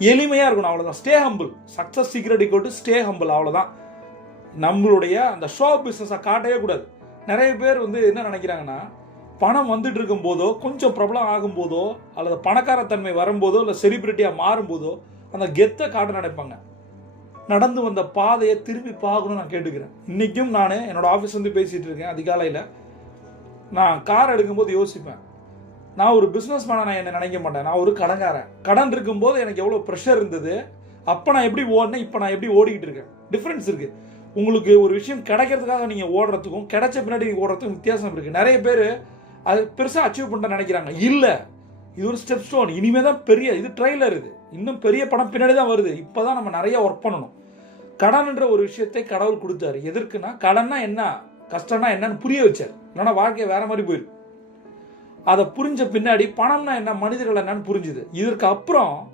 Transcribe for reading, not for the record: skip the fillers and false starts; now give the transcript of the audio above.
எளிமையாக இருக்கணும், அவ்வளோதான். Stay humble. Success secret equal to stay humble, அவ்வளோதான். நம்மளுடைய அந்த ஷோ பிஸ்னஸை காட்டவே கூடாது. நிறைய பேர் என்ன நினைக்கிறாங்கன்னா, பணம் வந்துட்டு இருக்கும் போதோ, கொஞ்சம் பிரபலம் ஆகும் போதோ, அல்லது பணக்காரத்தன்மை வரும்போதோ, இல்லை செலிபிரிட்டியாக மாறும்போதோ அந்த கெத்தை காட்ட நினைப்பாங்க. நடந்து வந்த பாதையை திரும்பி பார்க்கணும்னு நான் கேட்டுக்கிறேன். இன்றைக்கும் நான் என்னோடய ஆஃபீஸ் பேசிகிட்டு இருக்கேன். அதிகாலையில் நான் கார் எடுக்கும்போது யோசிப்பேன், நான் ஒரு பிஸ்னஸ் மேனை நான் என்ன நினைக்க மாட்டேன். நான் ஒரு கடன்காரன். கடன் இருக்கும்போது எனக்கு எவ்வளோ ப்ரெஷர் இருந்தது, அப்போ நான் எப்படி ஓடினேன், இப்போ நான் எப்படி ஓடிக்கிட்டு இருக்கேன். டிஃப்ரென்ஸ் இருக்குது. உங்களுக்கு ஒரு விஷயம் கிடைக்கிறதுக்காக நீங்கள் ஓடுறதுக்கும் கிடைச்ச பின்னாடி நீங்கள் ஓடுறதுக்கும் வித்தியாசம் இருக்குது. நிறைய பேர் அது பெருசாக அச்சீவ் பண்ண நினைக்கிறாங்க. இல்லை, இது ஒரு ஸ்டெப் ஸ்டோன். இனிமேல் தான் பெரிய இது ட்ரெயிலர். இது இன்னும் பெரிய படம் பின்னாடி தான் வருது. இப்போ தான் நம்ம நிறைய ஒர்க் பண்ணணும். கடன்ன்ற ஒரு விஷயத்தை கடவுள் கொடுத்தாரு. எதற்குன்னா, கடன்னா என்ன, கஷ்டம்னா என்னன்னு புரிய வச்சார். இல்லைன்னா வாழ்க்கையை வேற மாதிரி போயிருக்கு. அதை புரிஞ்ச பின்னாடி பணம்னா என்ன, மனிதர்கள் என்னன்னு புரிஞ்சுது. இதற்கு அப்புறம்